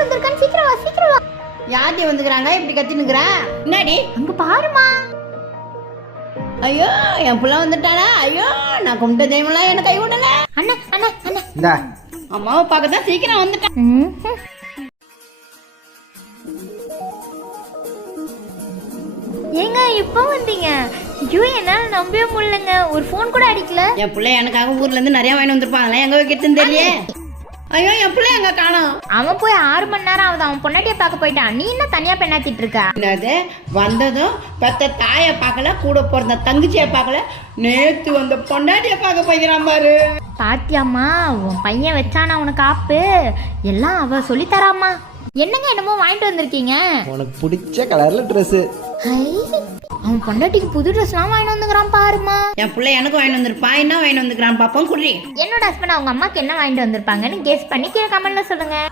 யார் வந்திருக்கான்னு சீக்கிரம் வா சீக்கிரம் வா. யார்டி வந்துக்கிறாங்க இப்படி கத்தினுக்குறா? என்னடி அங்க பாருமா. ஐயோ என் புள்ள வந்துட்டாளா? ஐயோ நான் கும்பிட்ட தெய்வம்லாம் எனக்கு கை விடல. அண்ணா அண்ணா அண்ணா இந்தா அம்மாவை பார்க்க தான் சீக்கிரம் வந்துட்டேன். ஏங்க இப்போ வந்தீங்க? ஐயோ என்னால நம்பவே முடியலங்க. ஒரு ஃபோன் கூட அடிக்கல. என் பிள்ளை எனக்காக ஊர்ல இருந்து நிறைய வாங்கி வந்திருப்பான். அதெல்லாம் எங்க வைக்கிறதுன்னு தெரியலையே. ஐயோ என் பிள்ளை எங்க காணோம். அவன் போய் 6 மணி நேரம் ஆகுது. அவன் பொண்டாட்டியை பார்க்க போயிட்டான். நீ என்ன தனியா பெண்ணாத்திட்டு இருக்க? என்னது வந்ததும் பெத்த தாயை பார்க்கல, கூட பிறந்த தங்கச்சியை பார்க்கல, நேத்து வந்த பொண்டாட்டியை பார்க்க போய்க்கிறான் பாரு. பாத்தியாம்மா உன் பையன் வச்சானா உனக்கு ஆப்பு எல்லாம் அவ சொல்லி தராமா. என்னங்க என்னமோ வாங்கிட்டு வந்திருக்கீங்க? உனக்கு பிடிச்ச கலர்ல ட்ரெஸ். அவன் பொண்டாட்டிக்கு புது ட்ரெஸ்லாம் வாங்கிட்டு வந்துக்கிறான் பாருமா. என் பிள்ளை எனக்கு வாங்கிட்டு வந்திருப்பான். என்ன வாங்கிட்டு வந்துக்கிறான் பாப்போம் குடி. என்னோட ஹஸ்பண்ட் அவங்க அம்மாக்கு என்ன வாங்கிட்டு வந்திருப்பாங்கன்னு கெஸ் பண்ணி கீழே கமெண்ட்ல சொல்லுங்க.